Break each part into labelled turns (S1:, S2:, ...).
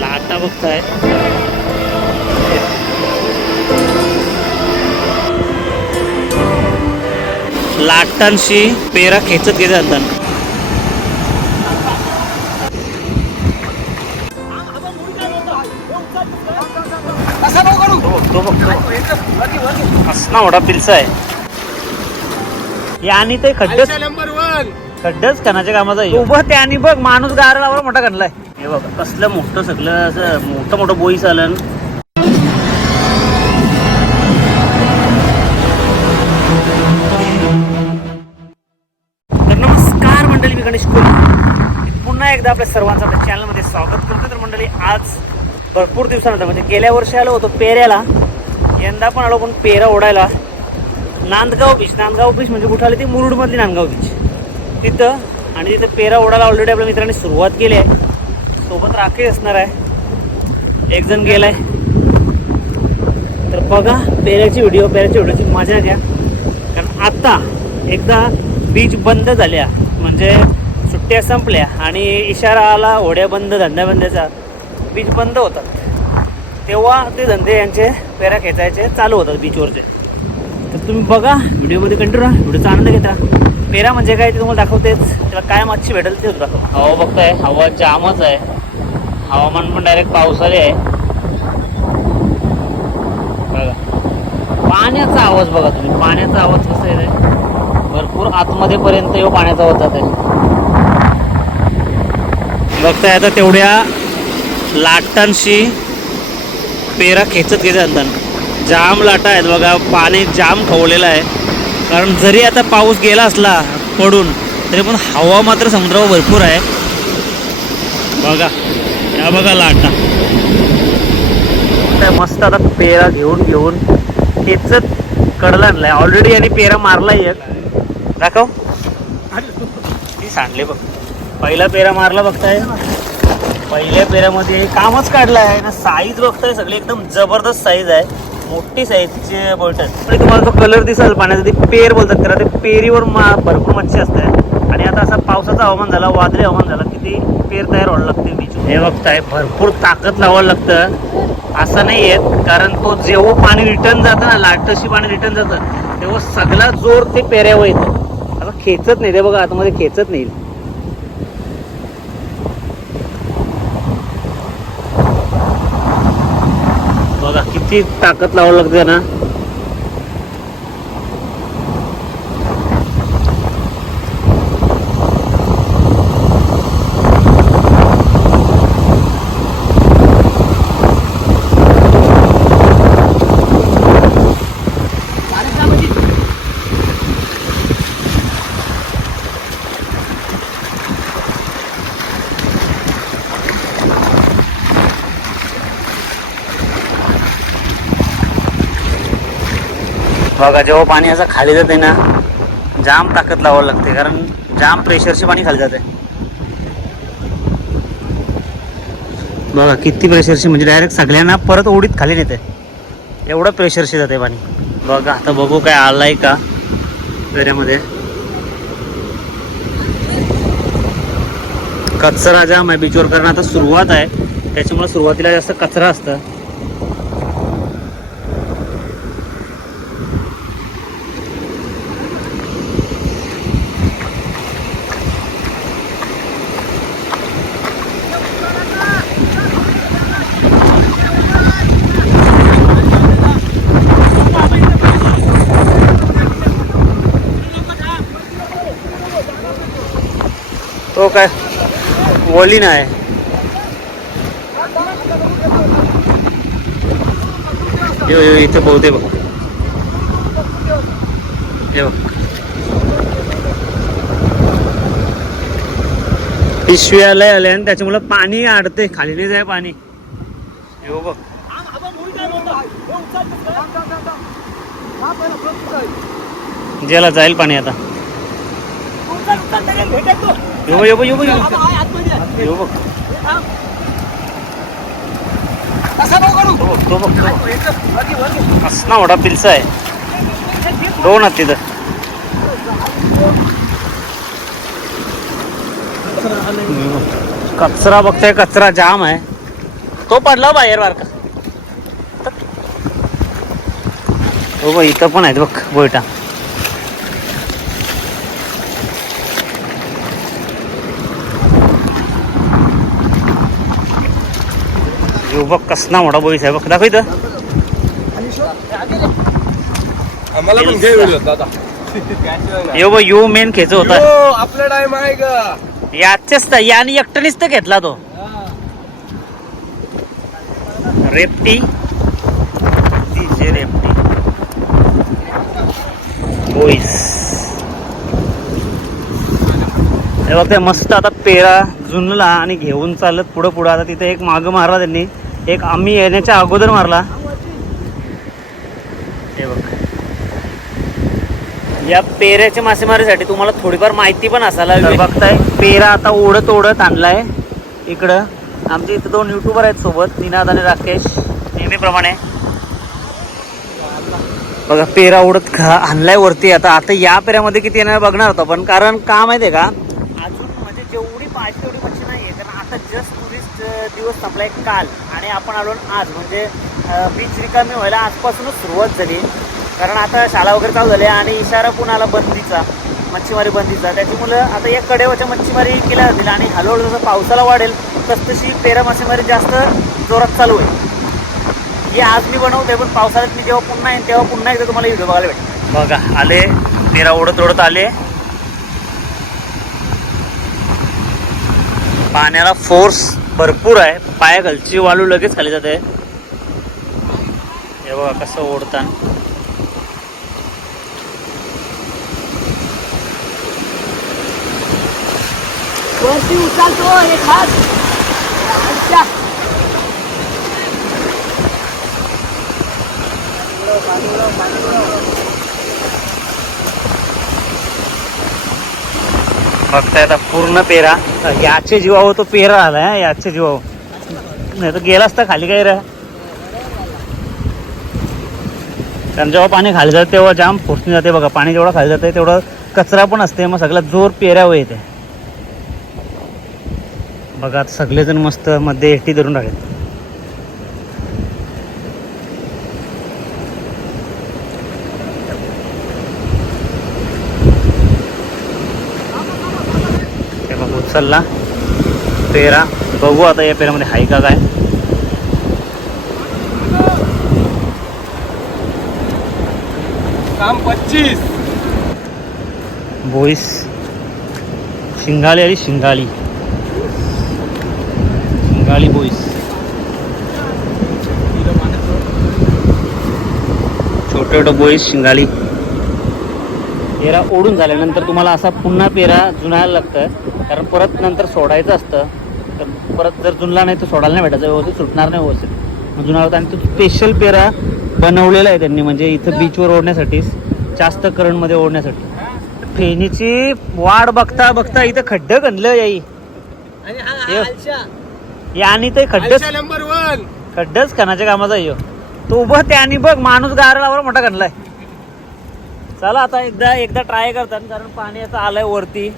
S1: लाटा बघताय. लाटांशी पेरा खेचत घेत जातात असना मोठा पिलसा आहे. आणि ते खड्डच खड्डच खणाच्या कामाचा. उभं ते आणि बघ माणूस गारा लावला मोठा खणलाय हे बघ कसलं मोठं सगळं असं मोठं मोठं बोई चालन. तर नमस्कार मंडळी मी गणेश कोहली पुन्हा एकदा आपल्या सर्वांचं आपल्या चॅनलमध्ये स्वागत करतो तर मंडळी आज भरपूर दिवसानंतर म्हणजे गेल्या वर्षी आलो होतो पेऱ्याला. यंदा पण आलो पण पेरा ओढायला. नांदगाव बीच नांदगाव बीच म्हणजे कुठं आली ती मुरुडमधली नांदगाव बीच तिथं आणि तिथं पेरा ओढायला ऑलरेडी आपल्या मित्रांनी सुरुवात केली आहे. सोबत राखी असणार आहे. एक जण गेलाय. तर बघा पेऱ्याची व्हिडिओ पेऱ्याची व्हिडिओची मजा घ्या. कारण आत्ता एकदा बीच बंद झाल्या. म्हणजे सुट्ट्या संपल्या आणि इशारा आला होड्या बंद धंदा बंद्याचा बीच बंद होतात. तेव्हा ते धंदे यांचे पेऱ्या खेचायचे चालू होतात बीचवरचे तर तुम्ही बघा व्हिडिओमध्ये कंटिन्यू राहा. व्हिडिओचा आनंद घेता. पेरा म्हणजे काय ते तुम्हाला दाखवतेच. त्याला काय मच्छी भेटेल ते दाखव. हवा बघताय हवा जामच आहे. हवामान पण डायरेक्ट पावसाळे आहे. बघा. पाण्याचा आवाज बघा तुम्ही. पाण्याचा आवाज कसा आहे भरपूर आतमध्ये पर्यंत येऊ पाण्याचा आवाज जात आहे बघताय आता तेवढ्या लाटांशी पेरा खेचत घेत जातात जाम लाटा आहेत बघा. पाणी जाम खवलेलं आहे. कारण जरी आता पाऊस गेला असला पडून तरी पण हवा मात्र समुद्रावर भरपूर आहे. बघा. या बघा लाटा. मस्त आता पेरा घेऊन घेऊन खेचत कडला आणलाय. ऑलरेडी याने पेरा मारलाय एक. दाखव. ती सांडले बघ. पहिला पेरा मारला बघताय पहिल्या पेऱ्यामध्ये कामच काढलाय. आहे ना साईज बघताय सगळी. एकदम जबरदस्त साईज आहे. मोठी साईजचे बोलतात आणि तुम्हाला तो कलर दिसाल पाण्याचा. ते पेर बोलतात त्याला ते पेरीवर मा भरपूर मच्छी असते आणि आता असा पावसाचं हवामान झाला वादळी हवामान झाला की ते पेर तयार व्हायला लागते बीच हे बघताय भरपूर ताकद लावायला लागतं. असं नाही येत कारण तो जेव्हा पाणी रिटर्न जातं ना लाटशी पाणी रिटर्न जातं तेव्हा सगळा जोर ते पेऱ्यावर येतं. आता खेचत नाही ते बघा आतमध्ये खेचत नाही. बघा किती ताकद लावावं लागते ना. बघा जेव्हा पाणी असं खाली जाते ना जाम ताकद लावावं लागते कारण जाम प्रेशरचे पाणी खाली जाते. बघा किती प्रेशरशी म्हणजे डायरेक्ट सगळ्यांना परत ओढीत खाली नेते. एवढं प्रेशरशी जाते पाणी. बघा आता बघू काय आलाय का दऱ्यामध्ये. कचरा जाम आहे बीचवर कारण आता सुरुवात आहे. त्याच्यामुळे सुरुवातीला जास्त कचरा असतं. तो काय वली नाही. इथे बहुते बघ. हे बघ. पिशवी आलंय आले आणि त्याच्यामुळे पाणी आडते खाली नाही जाय पाणी. येऊ बघ. ज्याला जाईल पाणी आता. यो बघ, यो बघ, बघ, तो बघ, मोठा पिलसा आहे. दोन आहेत तिथं. कचरा बघताय कचरा जाम आहे. तो पडला बाहेर बारका. हो बघ इथं पण आहेत बघ बोयटा यो बघ कसला मोठा बोईस आहे. बघ दाखव इथं.
S2: आम्हाला पण घे व्हिडिओ दादा.
S1: यो बघ यो मेन खेच होता.
S2: आपला टाइम आहे का
S1: याच्याच तर याने एकट्यानेच तर घेतला तो. रेपटी. तिचे रेपटी. बोईस हे बघ ते मस्त आता पेरा जुनला आणि घेऊन चालत पुढं पुढं. आता तिथे एक मागं मारला त्यांनी. एक आम्ही येण्याच्या अगोदर मारला. हे बघ. या पेऱ्याच्या मासेमारीसाठी तुम्हाला थोडीफार माहिती पण असायला. बघताय पेरा आता ओढत ओढत आणलाय इकडं. आमचे इथं दोन युट्यूबर आहेत सोबत निनाद आणि राकेश. नेहमीप्रमाणे. बघा पेरा उडत खा आणलाय वरती. आता आता या पेऱ्यामध्ये किती येणार बघणार होता पण कारण का माहितीये का? अजून एवढी पाहिजे तेवढी मच्छी नाही आहे कारण आता जस्ट टुरिस्ट दिवस संपलाय काल. आणि आपण आलो आज म्हणजे बीच रिकामी व्हायला आजपासूनच सुरुवात झाली. कारण आता शाळा वगैरे चालू झाल्या आणि इशारा पण आला बंदीचा मच्छीमारी बंदीचा. त्याच्यामुळं आता या कडेवरच्या मच्छीमारी केल्या जातील आणि हळूहळू जसं पावसाला वाढेल तस तशी पेरा मासेमारी जास्त जोरात चालू आहे ही आज मी बनवते पण पावसाळ्यात मी जेव्हा पुन्हा येईन तेव्हा पुन्हा एकदा तुम्हाला व्हिडिओ बघायला भेटेल. बघा आले पेरा ओढत ओढत आले. पाण्याला फोर्स भरपूर आहे. पायाखालची वाळू लगेच खाली जाते. हे बघा कसं ओढताना.
S3: वरती उचलतो
S1: बघताय आता पूर्ण पेरा. याचे जीवावर तो पेरा आलाय याचे जीवावर. नाही तर गेला असता खाली काय रे? कारण जेव्हा पाणी खाली जातं तेव्हा जाम फोर्सने जाते बघा. पाणी जेवढं खाली जाते तेवढं कचरा पण असते. मग सगळ्यात जोर पेऱ्यावर येते. बघा सगळेजण मस्त मध्ये एटी धरून राहिले. उचलला पेरा बघू आता या पेरामध्ये हाय का काय.
S2: काम पच्चीस.
S1: बोईस. शिंगाली आली शिंगाली. शिंगाली बोईस. छोटं छोटं बोईस शिंगाली. पेरा ओढून झाल्यानंतर तुम्हाला असा पुन्हा पेरा जुनायला लागतं कारण परत नंतर सोडायचं असतं. तर परत जर जुनला नाही तर सोडायला नाही भेटायचं. व्यवस्थित सुटणार नाही व्यवस्थित. जुना होता. आणि तो स्पेशल पेरा बनवलेला आहे त्यांनी. म्हणजे इथं बीचवर ओढण्यासाठी जास्त करंटमध्ये ओढण्यासाठी. फेनीची वाढ बघता बघता इथं खड्ड गणलं याई.
S3: आणि
S1: ते खड्डच
S2: नंबर वन
S1: खड्डच खणाच्या कामाचा यो. तो उभं त्याने बघ. माणूस गाराला मोठा खणलाय चला आता एकदा एकदा ट्राय करतात कारण पाणी आता आलंय वरती.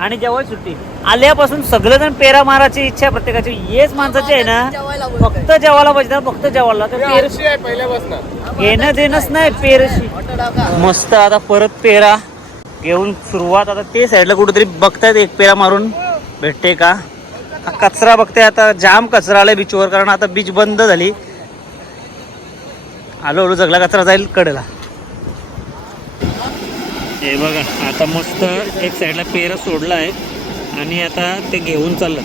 S1: आणि जेव्हा सुट्टी. आल्यापासून सगळेजण पेरा मारायची इच्छा आहे प्रत्येकाची. येच माणसाची आहे ना. फक्त जेवायला पाहिजे फक्त जेवायला. तर पेर
S2: आहे पहिल्यापासून.
S1: घेणं देणंच नाही पेरशी. मस्त आता परत पेरा. घेऊन सुरुवात आता ते साईडला कुठेतरी बघतायत एक पेरा मारून. भेटते का? हा कचरा बघताय आता जाम कचरा आलाय बीचवर कारण आता बीच बंद झाली. आलो हळू जगला कचरा जाईल कडेला. हे बघा आता मस्त एक साईडला पेरा सोडला आहे आणि आता ते घेऊन चाललं.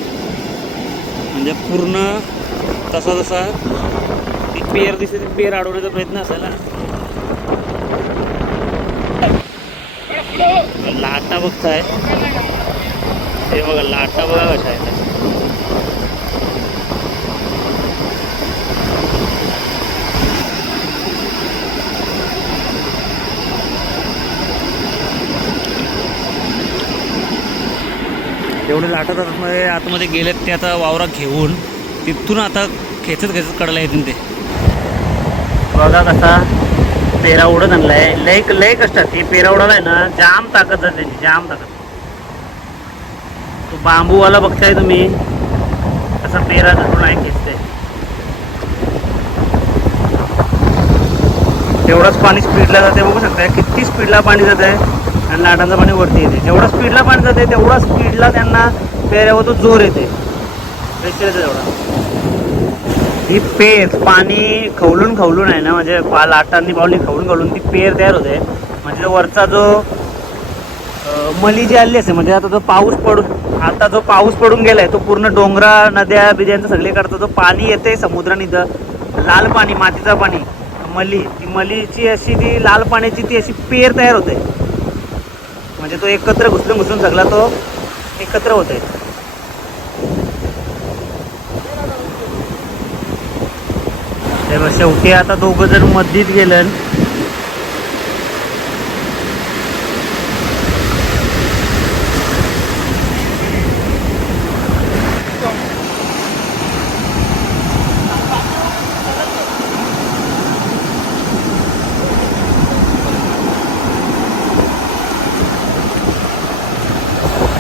S1: म्हणजे पूर्ण तसा तसा ती पेर दिसते ती पेर अडवण्याचा प्रयत्न असायला. लाटा बघताय. हे बघा लाटा बघा कशा आहे एवढे लाटत आतमध्ये आतमध्ये गेलेत ते आता वावरात घेऊन. तिथून आता खेचत खेचत कडला येतील ते. बघा कसा पेरा उडत आणलाय. लय लय कष्ट ती पेरा उडाला आहे ना जाम ताकद जाते त्यांची जाम ताकद. तो बांबूवाला बघताय तुम्ही. असा पेरा धरून आहे खेचते तेवढंच पाणी स्पीडला जाते बघू शकता किती स्पीडला पाणी जात आहे आणि लाटांचं पाणी वरती येते. जेवढं स्पीडला पाणी जाते तेवढा स्पीडला त्यांना पेऱ्यावर तो जोर येते. प्रेशर येते तेवढा. ही पेर पाणी खवलून खवलून आहे ना म्हणजे पा लाटांनी पावली खवलून खवलून ती पेर तयार होते. म्हणजे वरचा जो मली जी आली असते म्हणजे आता जो पाऊस पडून आता जो पाऊस पडून गेलाय तो पूर्ण डोंगरा नद्या बिद्यांचं सगळीकडचं जो पाणी येते समुद्रानिथं लाल पाणी मातीचं पाणी मली ती मलीची अशी ती लाल पाण्याची ती अशी पेर तयार होते. म्हणजे तो एकत्र घुसलून घुसून सगळा तो एकत्र होत आहे शेवटी आता दोघं जण मधीत गेलं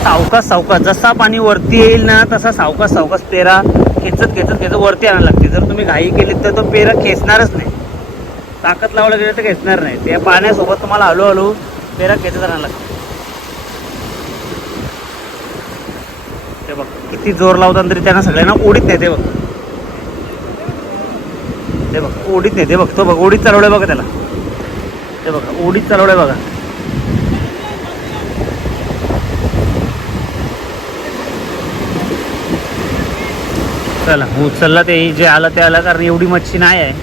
S1: सावकास सावकास जसा पाणी वरती येईल ना तसा सावकास सावकास पेरा खेचत खेचत खेचत वरती आणायला लागते. जर तुम्ही घाई केली तर तो पेरा खेचणारच नाही. ताकद लावला गेलं तर खेचणार नाही. त्या पाण्यासोबत तुम्हाला हळूहळू पेरा खेचत आणायला लागते. ते बघ किती जोर लावताना तरी त्यांना सगळ्यांना ओढीत नेते बघ. ते बघ ओढीत ते बघ. तो बघ ओढीत चालवलंय बघा त्याला. ते बघा ओढीत चालवलंय बघा. चला उचलला ते जे आलं ते आलं कारण एवढी मच्छी नाही आहे.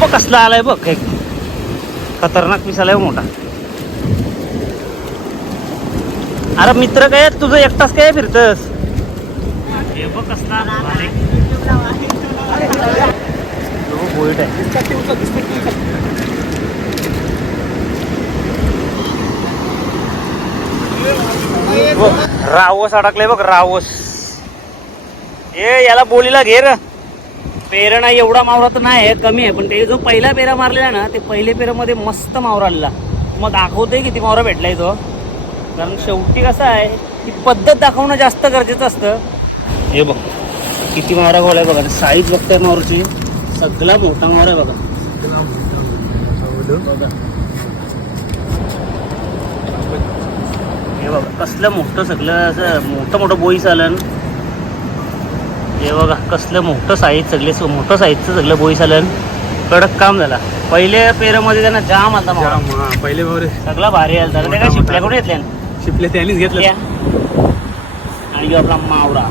S1: बघ कसला आलाय बघ एक खतरनाक पीस आलाय मोठा. अरे मित्र काय? तुझं एकटाच काय फिरतस? हे बघ कसला भारी. बोईट आहे. रावस अडकले बघ रावस. ए याला बोलीला घे र. पेरा नाही एवढा मावरा तर नाही आहे कमी आहे. पण ते जो पहिला पेरा मारलेला ना ते पहिले पेरामध्ये मस्त मावरा आलेला. मग दाखवतोय किती मावरा भेटलाय तो. कारण शेवटी कसं आहे की पद्धत दाखवणं जास्त गरजेचं असतं. हे बघ किती मावरा गोल आहे बघा. साईज बघताय मावरची. सगळा मोठा मावरा आहे बघा. हे बघा कसलं मोठं सगळं असं मोठं मोठं बोईस आलं हे बघा कसलं मोठं साईज सगळे मोठं साईजचं सगळं बोईस आलं कडक काम झाला. पहिले पेरामध्ये त्यांना जाम आलता मावरा
S2: पहिले बाबरे
S1: सगळा भारी आलता. ते काय शिपल्या कुठे घेतल्या
S2: शिपले त्यांनीच
S1: त्या. आणि आपला मावरा.